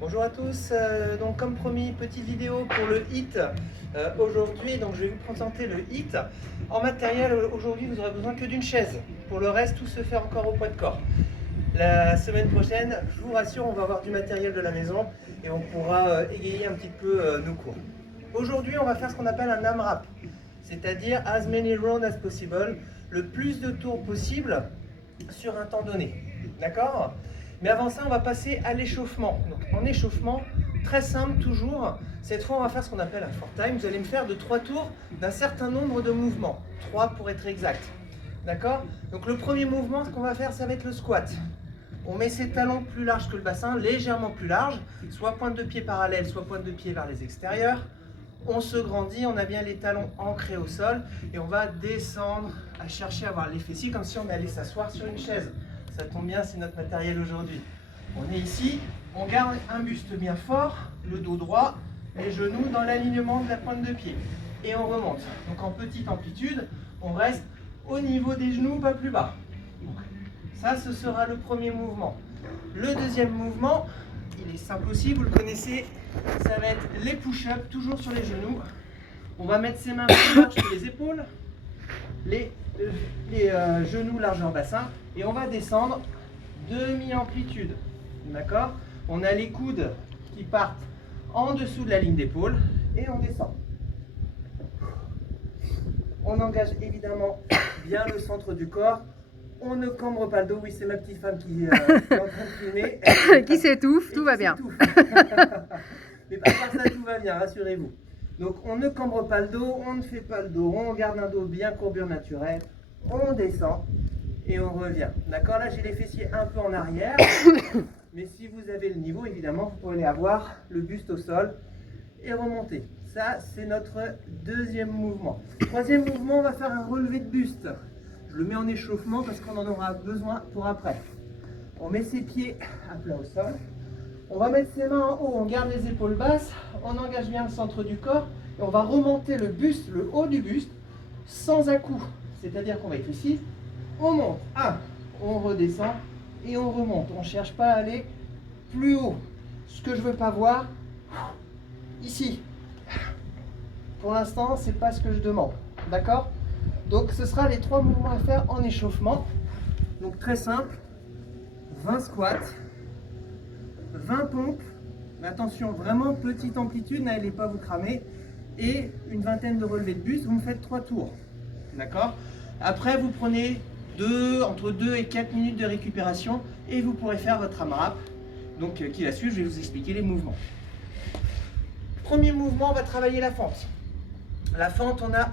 Bonjour à tous, donc comme promis, petite vidéo pour le HIIT aujourd'hui. Donc je vais vous présenter le HIIT. En matériel, aujourd'hui vous aurez besoin que d'une chaise. Pour le reste, tout se fait encore au poids de corps. La semaine prochaine, je vous rassure, on va avoir du matériel de la maison et on pourra égayer un petit peu nos cours. Aujourd'hui, on va faire ce qu'on appelle un AMRAP, c'est-à-dire as many rounds as possible, le plus de tours possible sur un temps donné. D'accord ? Mais avant ça, on va passer à l'échauffement. Donc en échauffement, très simple toujours. Cette fois, on va faire ce qu'on appelle un four time. Vous allez me faire de 3 tours d'un certain nombre de mouvements. 3 pour être exact. D'accord? Donc le premier mouvement, ce qu'on va faire, ça va être le squat. On met ses talons plus larges que le bassin, légèrement plus larges, soit pointe de pied parallèle, soit pointe de pied vers les extérieurs. On se grandit, on a bien les talons ancrés au sol et on va descendre à chercher à avoir les fessiers comme si on allait s'asseoir sur une chaise. Ça tombe bien, c'est notre matériel aujourd'hui. On est ici, on garde un buste bien fort, le dos droit, les genoux dans l'alignement de la pointe de pied. Et on remonte. Donc en petite amplitude, on reste au niveau des genoux, pas plus bas. Donc, ça, ce sera le premier mouvement. Le deuxième mouvement, il est simple aussi, vous le connaissez, ça va être les push-ups, toujours sur les genoux. On va mettre ses mains plus larges que les épaules, les genoux largeur bassin, et on va descendre demi-amplitude. D'accord? On a les coudes qui partent en dessous de la ligne d'épaule et on descend. On engage évidemment bien le centre du corps. On ne cambre pas le dos. Oui, c'est ma petite femme qui est en train de filmer. Qui s'étouffe, tout va bien. Mais à part ça, tout va bien, rassurez-vous. Donc on ne cambre pas le dos, on ne fait pas le dos rond, on garde un dos bien courbure naturelle. On descend et on revient. D'accord? Là, j'ai les fessiers un peu en arrière. Mais si vous avez le niveau, évidemment, vous pourrez avoir le buste au sol et remonter. Ça, c'est notre deuxième mouvement. Troisième mouvement, on va faire un relevé de buste. Je le mets en échauffement parce qu'on en aura besoin pour après. On met ses pieds à plat au sol. On va mettre ses mains en haut, on garde les épaules basses, on engage bien le centre du corps et on va remonter le buste, le haut du buste, sans à-coup. C'est-à-dire qu'on va être ici, on monte, on redescend et on remonte. On ne cherche pas à aller plus haut. Ce que je ne veux pas voir, ici. Pour l'instant, ce n'est pas ce que je demande. D'accord? Donc ce sera les 3 mouvements à faire en échauffement. Donc très simple, 20 squats. 20 pompes, mais attention, vraiment petite amplitude, n'allez pas vous cramer, et une vingtaine de relevés de buste, vous me faites 3 tours, d'accord? Après, vous prenez entre 2 et 4 minutes de récupération, et vous pourrez faire votre AMRAP, donc qui va suivre, je vais vous expliquer les mouvements. Premier mouvement, on va travailler la fente. La fente, on a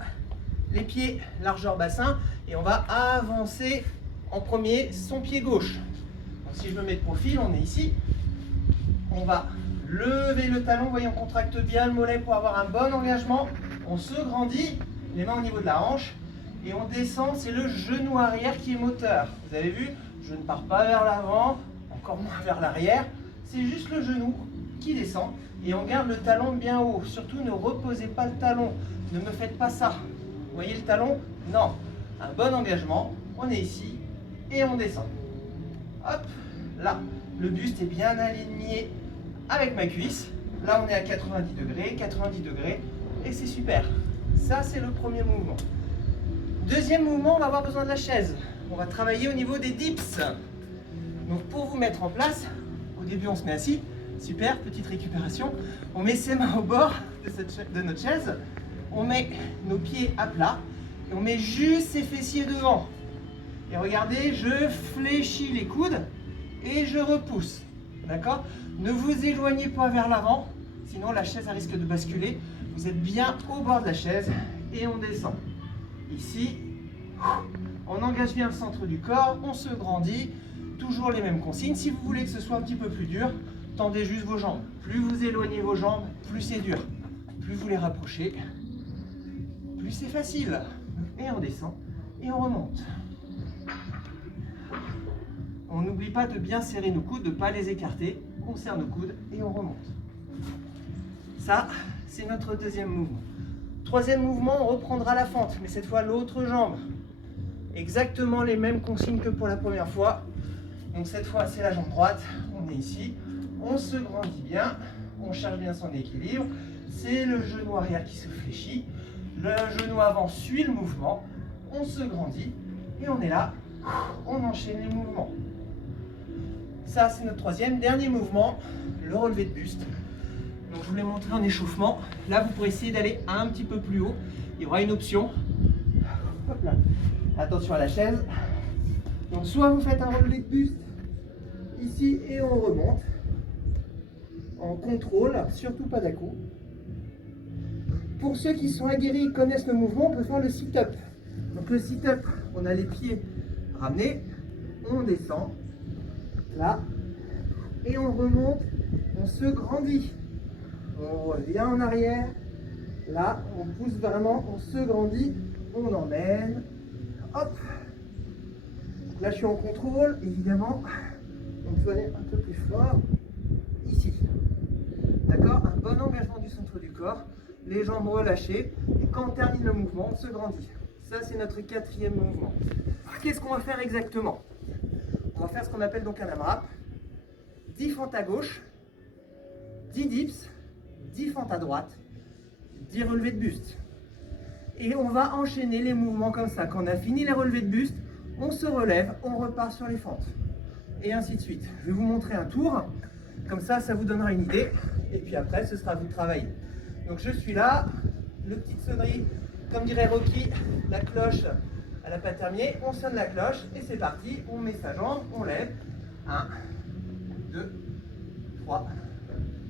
les pieds largeur bassin, et on va avancer en premier son pied gauche. Donc si je me mets de profil, on est ici. On va lever le talon, vous voyez, on contracte bien le mollet pour avoir un bon engagement. On se grandit, les mains au niveau de la hanche, et on descend, c'est le genou arrière qui est moteur. Vous avez vu, je ne pars pas vers l'avant, encore moins vers l'arrière, c'est juste le genou qui descend, et on garde le talon bien haut. Surtout, ne reposez pas le talon, ne me faites pas ça. Vous voyez le talon? Non, un bon engagement, on est ici, et on descend. Hop, là, le buste est bien aligné avec ma cuisse. Là, on est à 90 degrés, et c'est super. Ça, c'est le premier mouvement. Deuxième mouvement, on va avoir besoin de la chaise. On va travailler au niveau des dips. Donc, pour vous mettre en place, au début, on se met assis. Super, petite récupération. On met ses mains au bord de notre chaise. On met nos pieds à plat. Et on met juste ses fessiers devant. Et regardez, je fléchis les coudes et je repousse. D'accord? Ne vous éloignez pas vers l'avant, sinon la chaise risque de basculer. Vous êtes bien au bord de la chaise et on descend. Ici, on engage bien le centre du corps, on se grandit. Toujours les mêmes consignes. Si vous voulez que ce soit un petit peu plus dur, tendez juste vos jambes. Plus vous éloignez vos jambes, plus c'est dur. Plus vous les rapprochez, plus c'est facile. Et on descend et on remonte. On n'oublie pas de bien serrer nos coudes, de ne pas les écarter. On serre nos coudes et on remonte. Ça, c'est notre deuxième mouvement. Troisième mouvement, on reprendra la fente, mais cette fois l'autre jambe. Exactement les mêmes consignes que pour la première fois. Donc cette fois, c'est la jambe droite. On est ici. On se grandit bien, on cherche bien son équilibre. C'est le genou arrière qui se fléchit. Le genou avant suit le mouvement. On se grandit et on est là. On enchaîne les mouvements. Ça, c'est notre troisième. Dernier mouvement, le relevé de buste. Donc, je vous l'ai montré en échauffement. Là, vous pourrez essayer d'aller un petit peu plus haut. Il y aura une option. Hop là. Attention à la chaise. Donc, soit vous faites un relevé de buste ici et on remonte. En contrôle, surtout pas d'à-coup. Pour ceux qui sont aguerris et connaissent le mouvement, on peut faire le sit-up. Donc le sit-up, on a les pieds ramenés, on descend, là, et on remonte, on se grandit. On revient en arrière, là, on pousse vraiment, on se grandit, on emmène, hop. Là, je suis en contrôle, évidemment, on peut aller un peu plus fort, ici. D'accord? Un bon engagement du centre du corps, les jambes relâchées, et quand on termine le mouvement, on se grandit. Ça, c'est notre quatrième mouvement. Qu'est-ce qu'on va faire exactement? On va faire ce qu'on appelle donc un AMRAP. 10 fentes à gauche, 10 dips, 10 fentes à droite, 10 relevés de buste. Et on va enchaîner les mouvements comme ça. Quand on a fini les relevés de buste, on se relève, on repart sur les fentes. Et ainsi de suite. Je vais vous montrer un tour. Comme ça, ça vous donnera une idée. Et puis après, ce sera à vous de travailler. Donc je suis là, le petit sonnerie, comme dirait Rocky, la cloche, elle n'a pas terminé, on sonne la cloche et c'est parti, on met sa jambe, on lève, 1, 2, 3,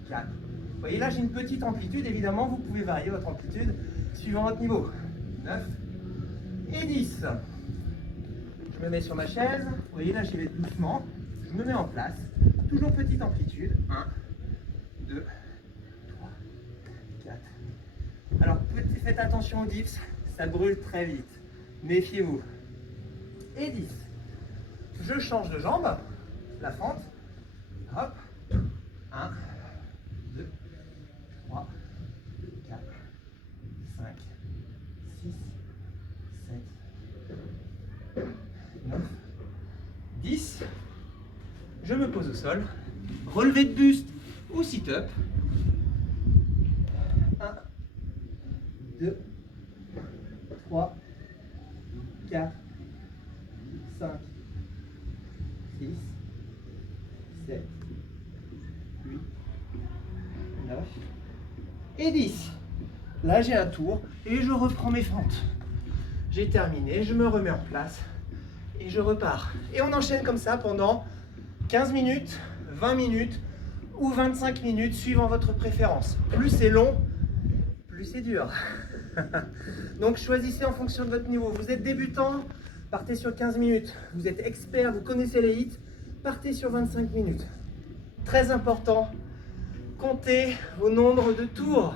4. Vous voyez là j'ai une petite amplitude, évidemment vous pouvez varier votre amplitude suivant votre niveau. 9 et 10. Je me mets sur ma chaise, vous voyez là j'y vais doucement, je me mets en place, toujours petite amplitude, 1, 2, 3, 4. Alors faites attention aux dips, ça brûle très vite. Méfiez-vous. Et 10. Je change de jambe, la fente. Hop. 1, 2, 3, 4, 5, 6, 7, 9, 10. Je me pose au sol. Relevé de buste ou sit-up. 1, 2, 3, 4, 5, 6, 7, 8, 9 et 10. Là, j'ai un tour et je reprends mes fentes. J'ai terminé, je me remets en place et je repars. Et on enchaîne comme ça pendant 15 minutes, 20 minutes ou 25 minutes, suivant votre préférence. Plus c'est long, plus c'est dur. Donc choisissez en fonction de votre niveau. Vous êtes débutant, partez sur 15 minutes. Vous êtes expert, vous connaissez les hits, partez sur 25 minutes. Très important, comptez vos nombres de tours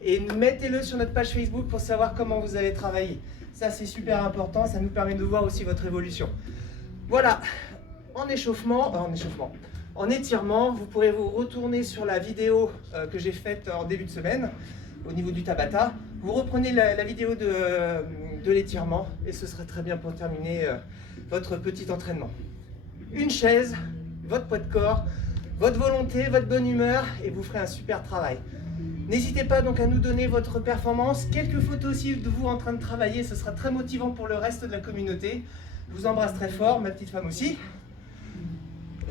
et mettez-le sur notre page Facebook pour savoir comment vous allez travailler. Ça c'est super important, ça nous permet de voir aussi votre évolution. Voilà, en étirement, vous pourrez vous retourner sur la vidéo que j'ai faite en début de semaine au niveau du Tabata. Vous reprenez la vidéo de l'étirement et ce serait très bien pour terminer votre petit entraînement. Une chaise, votre poids de corps, votre volonté, votre bonne humeur et vous ferez un super travail. N'hésitez pas donc à nous donner votre performance, quelques photos aussi de vous en train de travailler, ce sera très motivant pour le reste de la communauté. Je vous embrasse très fort, ma petite femme aussi.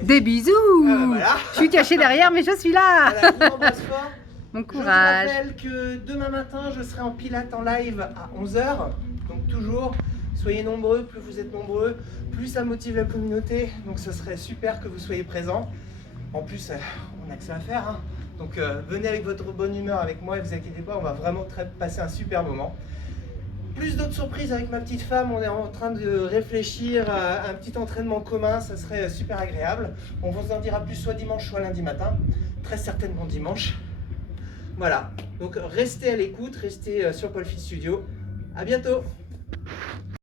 Des bisous. Voilà. Je suis cachée derrière, mais je suis là. Voilà, je vous embrasse fort. Bon courage. Je vous rappelle que demain matin, je serai en Pilates en live à 11 h. Donc toujours, soyez nombreux, plus vous êtes nombreux, plus ça motive la communauté. Donc ce serait super que vous soyez présents. En plus, on n'a que ça à faire. Hein. Donc venez avec votre bonne humeur avec moi et vous inquiétez pas, on va vraiment passer un super moment. Plus d'autres surprises avec ma petite femme, on est en train de réfléchir à un petit entraînement commun, ça serait super agréable. On vous en dira plus soit dimanche, soit lundi matin, très certainement dimanche. Voilà, donc restez à l'écoute, restez sur Paul Fit Studio. À bientôt.